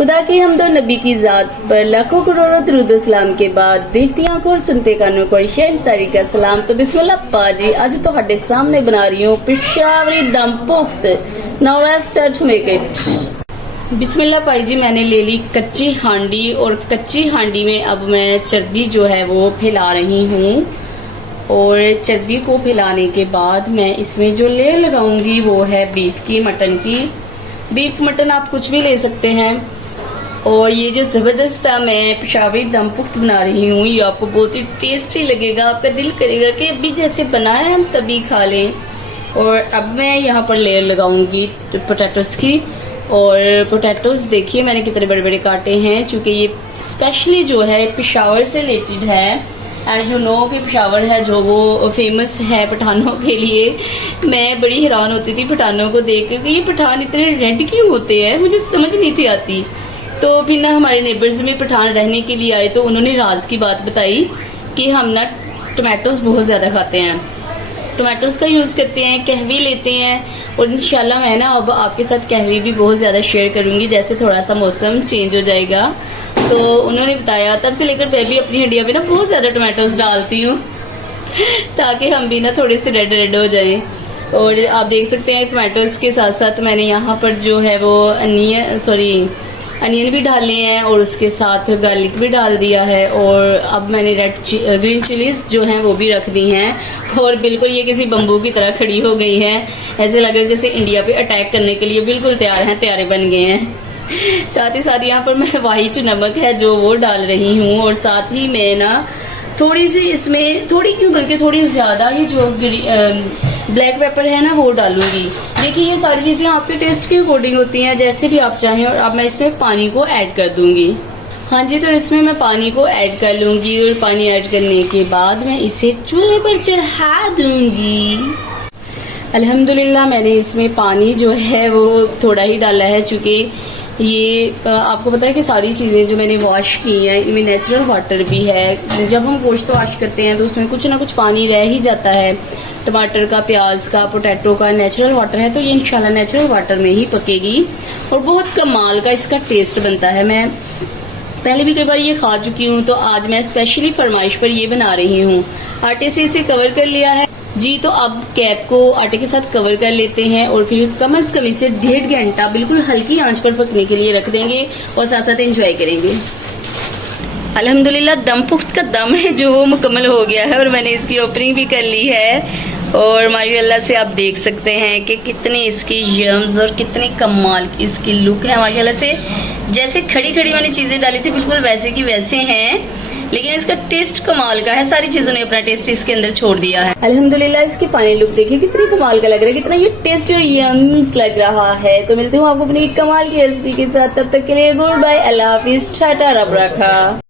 खुदा की हमदो नबी की जात पर लाखों करोड़ों दरूद सलाम के बाद देखती आंखों और सुनते कानों को शहनशारी का सलाम। तो बिस्मिल्लाह पाजी, आज ਤੁਹਾਡੇ सामने बना रही हूँ Peshawari dum pukht. Now let's start to make it. बिस्मिल्लाह पाई जी, मैंने ले ली कच्ची हांडी और कच्ची हांडी में अब मैं चर्बी जो है वो फैला रही हूँ। और चर्बी को फैलाने के बाद मैं इसमें जो लेयर लगाऊंगी वो है बीफ की, मटन की। बीफ मटन आप कुछ भी ले सकते हैं। और ये जो जबरदस्त सा मैं पेशावरी दम पुख्त बना रही हूँ, ये आपको बहुत ही टेस्टी लगेगा। आपका दिल करेगा कि अभी जैसे बनाए हम तभी खा लें। और अब मैं यहाँ पर लेयर लगाऊंगी पोटैटोस की। और पोटैटोस देखिए मैंने कितने बड़े बड़े काटे हैं, क्योंकि ये स्पेशली जो है पेशावर से रिलेटेड है। एंड जो नो के पेशावर है जो वो फेमस है पठानों के लिए। मैं बड़ी हैरान होती थी पठानों को देख कर कि ये पठान इतने रेड क्यों होते हैं, मुझे समझ नहीं थी आती। तो फिर ना हमारे नेबर्स में पठान रहने के लिए आए तो उन्होंने राज की बात बताई कि हम ना टोमेटोज बहुत ज़्यादा खाते हैं, टोमेटोज का यूज़ करते हैं, कहवी लेते हैं। और इंशाल्लाह मैं ना अब आपके साथ कहवी भी बहुत ज़्यादा शेयर करूंगी जैसे थोड़ा सा मौसम चेंज हो जाएगा। तो उन्होंने बताया, तब से लेकर मैं भी अपनी हड्डियों पे ना बहुत ज़्यादा टोमेटोज डालती हूँ ताकि हम भी ना थोड़े से रेड रेड हो जाए। और आप देख सकते हैं टोमेटोज के साथ साथ मैंने यहाँ पर जो है वो अनियन भी डाले हैं और उसके साथ गार्लिक भी डाल दिया है। और अब मैंने ग्रीन चिलीज जो हैं वो भी रख दी हैं। और बिल्कुल ये किसी बम्बू की तरह खड़ी हो गई है, ऐसे लग रहा है जैसे इंडिया पे अटैक करने के लिए बिल्कुल तैयार हैं, तैयारे बन गए हैं। साथ ही साथ यहाँ पर मैं वाइट नमक है जो वो डाल रही हूँ। और साथ ही मैं ना थोड़ी सी इसमें, थोड़ी क्यों बल्कि थोड़ी ज्यादा ही जो ब्लैक पेपर है ना वो डालूंगी। देखिए ये सारी चीजें आपके टेस्ट के अकॉर्डिंग होती हैं, जैसे भी आप चाहें। और अब मैं इसमें पानी को ऐड कर दूंगी। हाँ जी, तो इसमें मैं पानी को ऐड कर लूंगी। और पानी ऐड करने के बाद मैं इसे चूल्हे पर चढ़ा दूंगी। अल्हम्दुलिल्लाह मैंने इसमें पानी जो है वो थोड़ा ही डाला है, चूंकि ये आपको पता है कि सारी चीज़ें जो मैंने वॉश की हैं इनमें नेचुरल वाटर भी है। जब हम गोश्त वॉश करते हैं तो उसमें कुछ ना कुछ पानी रह ही जाता है। टमाटर का, प्याज का, पोटैटो का नेचुरल वाटर है, तो ये इंशाल्लाह नेचुरल वाटर में ही पकेगी और बहुत कमाल का इसका टेस्ट बनता है। मैं पहले भी कई बार ये खा चुकी हूँ, तो आज मैं स्पेशली फरमाइश पर ये बना रही हूँ। आटे से इसे कवर कर लिया है जी। तो अब कैप को आटे के साथ कवर कर लेते हैं और फिर कम से कम इसे 1.5 घंटा बिल्कुल हल्की आंच पर पकने के लिए रख देंगे और साथ साथ एंजॉय करेंगे। अल्हम्दुलिल्लाह दम पुख्त का दम है जो वो मुकम्मल हो गया है और मैंने इसकी ओपनिंग भी कर ली है। और माशाल्लाह से आप देख सकते हैं कि कितनी इसकी यम्स और कितनी कमाल की इसकी लुक है। माशाल्लाह से जैसे खड़ी खड़ी मैंने चीजें डाली थी बिल्कुल वैसे की वैसे हैं, लेकिन इसका टेस्ट कमाल का है। सारी चीजों ने अपना टेस्ट इसके अंदर छोड़ दिया है। अल्हम्दुलिल्लाह इसकी फाइनल लुक देखिए कितनी कमाल का लग रहा है, कितना ये टेस्टी और यम्स लग रहा है। तो मिलती हूँ आपको अपनी कमाल की रेसिपी के साथ, तब तक के लिए गुड बाय, अल्लाह हाफिज, टाटा, रब रखा।